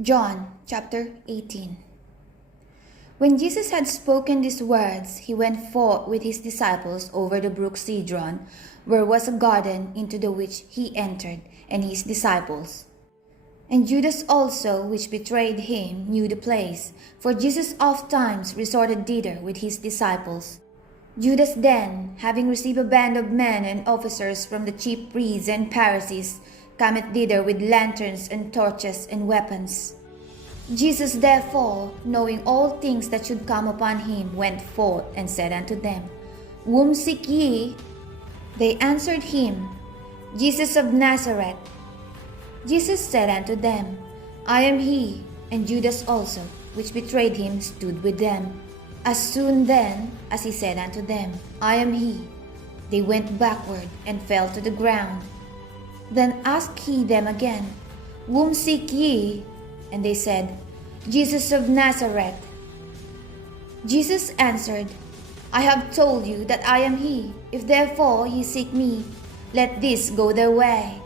John chapter 18. When Jesus had spoken these words, he went forth with his disciples over the brook Cedron, where was a garden, into the which he entered, and his disciples. And Judas also, which betrayed him, knew the place, for Jesus ofttimes resorted thither with his disciples. Judas then, having received a band of men and officers from the chief priests and Pharisees, cometh thither with lanterns and torches and weapons. Jesus therefore, knowing all things that should come upon him, went forth and said unto them, Whom seek ye? They answered him, Jesus of Nazareth. Jesus said unto them, I am he. And Judas also, which betrayed him, stood with them. As soon then as he said unto them, I am he, they went backward and fell to the ground. Then asked he them again, Whom seek ye? And they said, Jesus of Nazareth. Jesus answered, I have told you that I am he. If therefore ye seek me, let this go their way,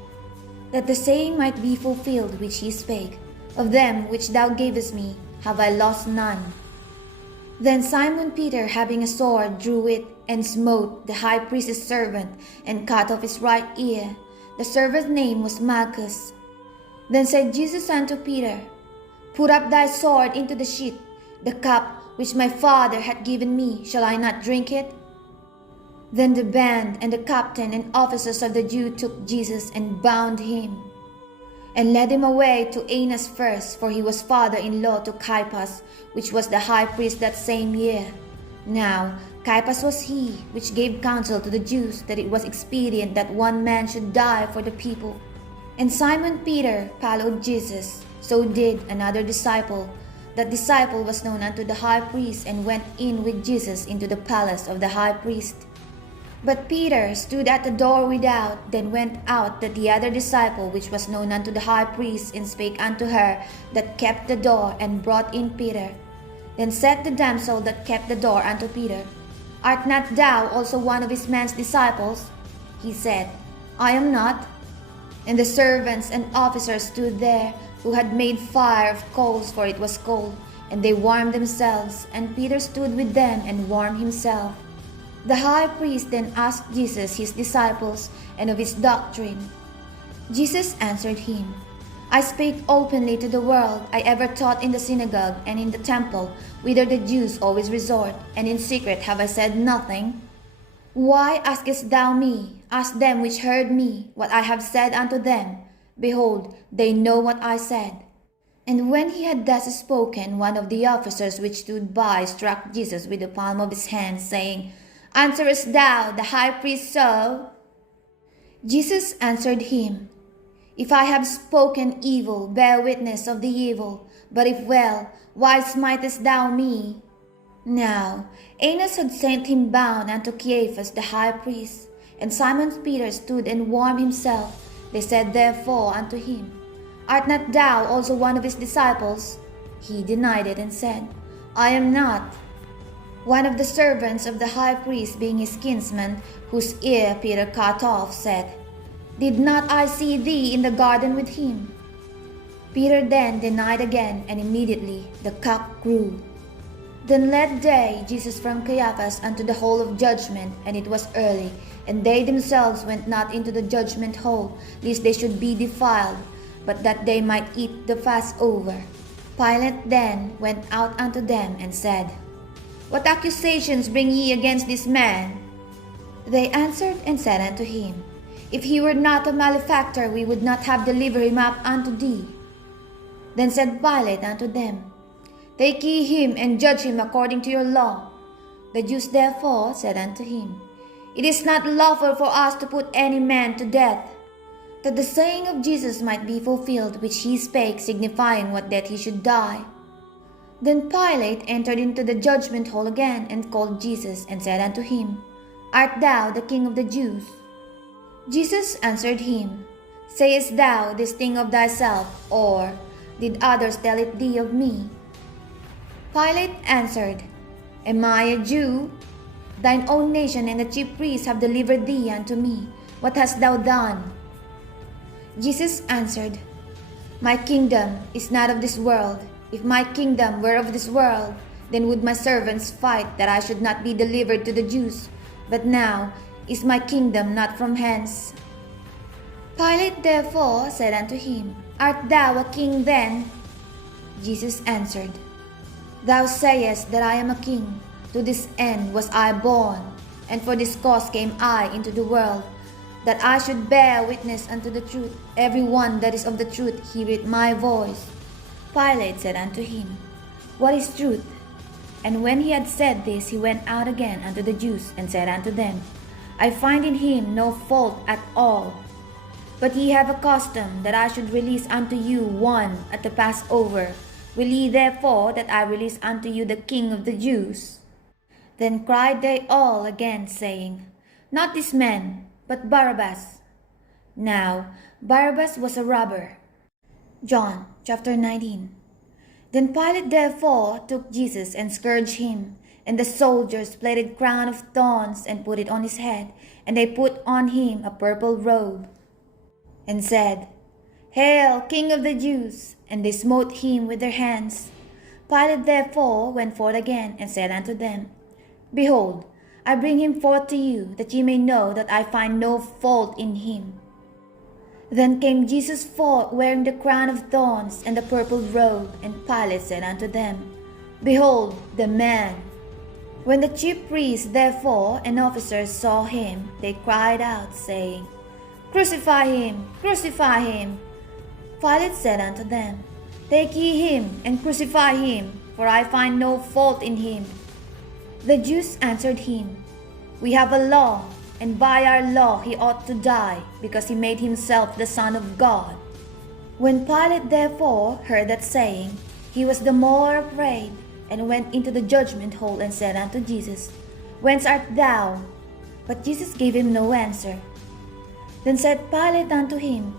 that the saying might be fulfilled which he spake, Of them which thou gavest me have I lost none. Then Simon Peter, having a sword, drew it, and smote the high priest's servant, and cut off his right ear. The servant's name was Malchus. Then said Jesus unto Peter, Put up thy sword into the sheath. The cup which my Father hath given me, shall I not drink it? Then the band and the captain and officers of the Jews took Jesus and bound him, and led him away to Annas first, for he was father-in-law to Caiaphas, which was the high priest that same year. Now Caiaphas was he which gave counsel to the Jews that it was expedient that one man should die for the people. And Simon Peter followed Jesus. So did another disciple. That disciple was known unto the high priest, and went in with Jesus into the palace of the high priest. But Peter stood at the door without. Then went out the other disciple, which was known unto the high priest, and spake unto her that kept the door, and brought in Peter. Then said the damsel that kept the door unto Peter, Art not thou also one of his man's disciples? He said, I am not. And the servants and officers stood there, who had made fire of coals, for it was cold, and they warmed themselves, and Peter stood with them and warmed himself. The high priest then asked Jesus his disciples, and of his doctrine. Jesus answered him, I spake openly to the world. I ever taught in the synagogue and in the temple, whither the Jews always resort, and in secret have I said nothing? Why askest thou me? Ask them which heard me what I have said unto them. Behold, they know what I said. And when he had thus spoken, one of the officers which stood by struck Jesus with the palm of his hand, saying, Answerest thou the high priest so? Jesus answered him, If I have spoken evil, bear witness of the evil. But if well, why smitest thou me? Now Annas had sent him bound unto Caiaphas the high priest. And Simon Peter stood and warmed himself. They said therefore unto him, Art not thou also one of his disciples? He denied it, and said, I am not. One of the servants of the high priest, being his kinsman, whose ear Peter cut off, said, Did not I see thee in the garden with him? Peter then denied again, and immediately the cock crew. Then led they Jesus from Caiaphas unto the hall of judgment, and it was early, and they themselves went not into the judgment hall, lest they should be defiled, but that they might eat the Passover. Pilate then went out unto them, and said, What accusations bring ye against this man? They answered and said unto him, If he were not a malefactor, we would not have delivered him up unto thee. Then said Pilate unto them, Take ye him, and judge him according to your law. The Jews therefore said unto him, It is not lawful for us to put any man to death, that the saying of Jesus might be fulfilled, which he spake, signifying what death he should die. Then Pilate entered into the judgment hall again, and called Jesus, and said unto him, Art thou the King of the Jews? Jesus answered him, Sayest thou this thing of thyself, or did others tell it thee of me? Pilate answered, Am I a Jew? Thine own nation and the chief priests have delivered thee unto me. What hast thou done? Jesus answered, My kingdom is not of this world. If my kingdom were of this world, then would my servants fight that I should not be delivered to the Jews. But now is my kingdom not from hence. Pilate therefore said unto him, Art thou a king then? Jesus answered, Thou sayest that I am a king. To this end was I born, and for this cause came I into the world, that I should bear witness unto the truth. Every one that is of the truth heareth my voice. Pilate said unto him, What is truth? And when he had said this, he went out again unto the Jews, and said unto them, I find in him no fault at all. But ye have a custom that I should release unto you one at the Passover. Will ye therefore that I release unto you the King of the Jews? Then cried they all again, saying, Not this man, but Barabbas. Now Barabbas was a robber. John chapter 19. Then Pilate therefore took Jesus and scourged him, and the soldiers plaited crown of thorns and put it on his head, and they put on him a purple robe, and said, Hail, King of the Jews! And they smote him with their hands. Pilate therefore went forth again, and said unto them, Behold, I bring him forth to you, that ye may know that I find no fault in him. Then came Jesus forth, wearing the crown of thorns and the purple robe, and Pilate said unto them, Behold the man! When the chief priests therefore and officers saw him, they cried out, saying, Crucify him! Crucify him! Pilate said unto them, Take ye him, and crucify him, for I find no fault in him. The Jews answered him, We have a law, and by our law he ought to die, because he made himself the Son of God. When Pilate therefore heard that saying, he was the more afraid, and went into the judgment hall, and said unto Jesus, Whence art thou? But Jesus gave him no answer. Then said Pilate unto him,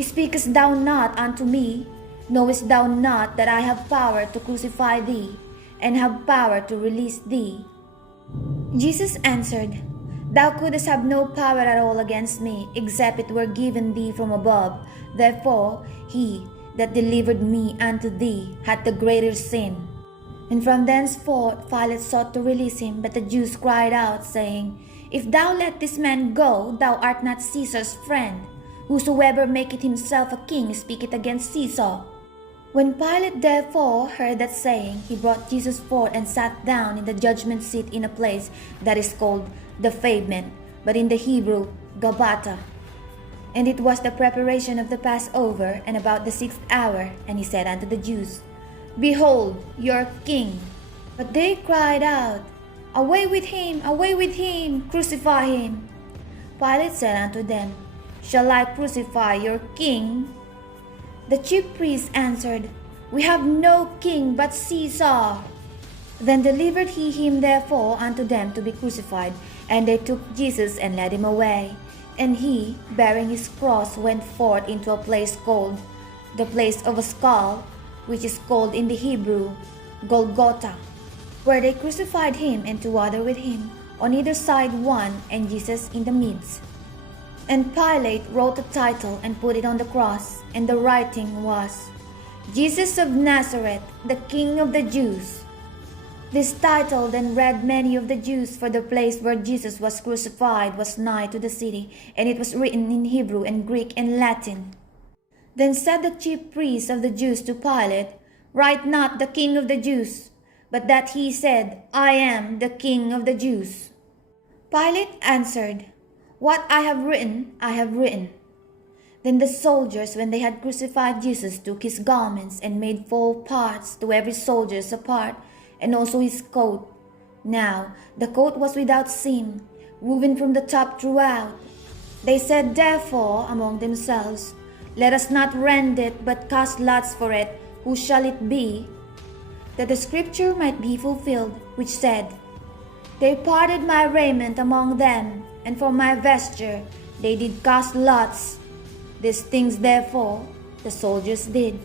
Speakest thou not unto me? Knowest thou not that I have power to crucify thee, and have power to release thee? Jesus answered, Thou couldst have no power at all against me, except it were given thee from above. Therefore he that delivered me unto thee hath the greater sin. And from thenceforth Pilate sought to release him, but the Jews cried out, saying, If thou let this man go, thou art not Caesar's friend. Whosoever maketh himself a king speaketh against Caesar. When Pilate therefore heard that saying, he brought Jesus forth and sat down in the judgment seat in a place that is called the Pavement, but in the Hebrew, Gabbatha. And it was the preparation of the Passover, and about the 6th hour, and he said unto the Jews, Behold your king! But they cried out, Away with him, crucify him! Pilate said unto them, Shall I crucify your king? The chief priests answered, We have no king but Caesar. Then delivered he him therefore unto them to be crucified, and they took Jesus and led him away. And he, bearing his cross, went forth into a place called the place of a skull, which is called in the Hebrew Golgotha, where they crucified him and two other with him, on either side one, and Jesus in the midst. And Pilate wrote a title and put it on the cross, and the writing was, Jesus of Nazareth, the King of the Jews. This title then read many of the Jews, for the place where Jesus was crucified was nigh to the city, and it was written in Hebrew and Greek and Latin. Then said the chief priests of the Jews to Pilate, Write not the King of the Jews, but that he said, I am the King of the Jews. Pilate answered, What I have written, I have written. Then the soldiers, when they had crucified Jesus, took his garments and made 4 parts, to every soldier's a part, and also his coat. Now the coat was without seam, woven from the top throughout. They said therefore among themselves, Let us not rend it, but cast lots for it, who shall it be? That the scripture might be fulfilled, which said, They parted my raiment among them, and for my vesture they did cast lots. These things therefore the soldiers did.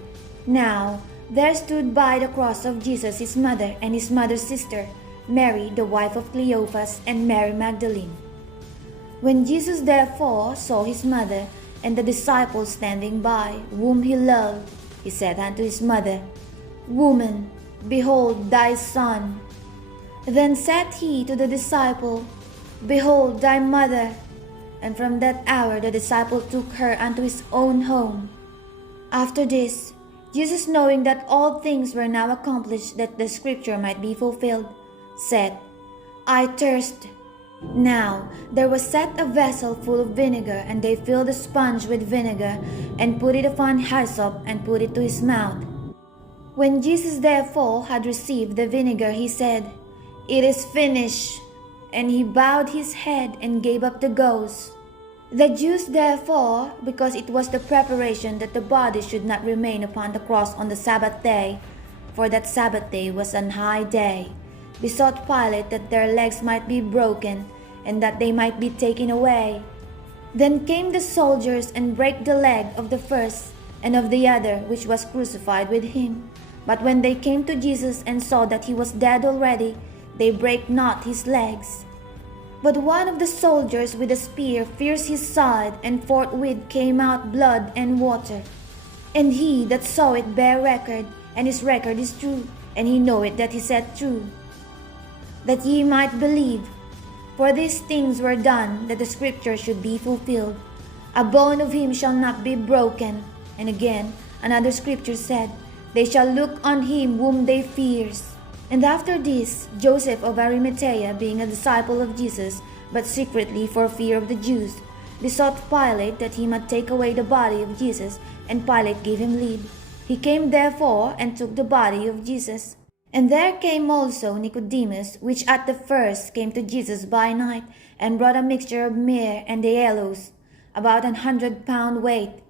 Now there stood by the cross of Jesus his mother and his mother's sister, Mary the wife of Cleophas, and Mary Magdalene. When Jesus therefore saw his mother And the disciples standing by, whom he loved, he said unto his mother, Woman, behold thy son. Then said he to the disciple, Behold thy mother. And from that hour the disciple took her unto his own home. After this, Jesus, knowing that all things were now accomplished, that the scripture might be fulfilled, said, I thirst. Now there was set a vessel full of vinegar, and they filled a sponge with vinegar, and put it upon hyssop, and put it to his mouth. When Jesus therefore had received the vinegar, he said, It is finished. And he bowed his head and gave up the ghost. The Jews therefore, because it was the preparation that the body should not remain upon the cross on the Sabbath day, for that Sabbath day was an high day, besought Pilate that their legs might be broken, and that they might be taken away. Then came the soldiers and brake the leg of the first and of the other which was crucified with him. But when they came to Jesus and saw that he was dead already, they brake not his legs. But one of the soldiers with a spear pierced his side, and forthwith came out blood and water. And he that saw it bare record, and his record is true, and he knoweth that he said true, that ye might believe. For these things were done, that the scripture should be fulfilled. A bone of him shall not be broken. And again, another scripture said, They shall look on him whom they pierced. And after this, Joseph of Arimathea, being a disciple of Jesus, but secretly for fear of the Jews, besought Pilate that he might take away the body of Jesus, and Pilate gave him leave. He came therefore and took the body of Jesus. And there came also Nicodemus, which at the first came to Jesus by night, and brought a mixture of myrrh and aloes, about 100 pound weight.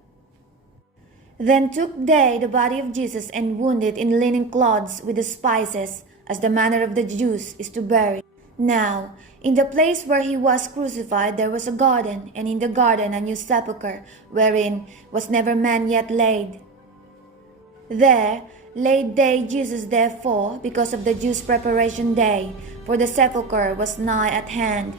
Then took they the body of Jesus, and wound it in linen cloths with the spices, as the manner of the Jews is to bury. Now, in the place where he was crucified there was a garden, and in the garden a new sepulchre, wherein was never man yet laid. There laid they Jesus therefore, because of the Jews' preparation day, for the sepulchre was nigh at hand.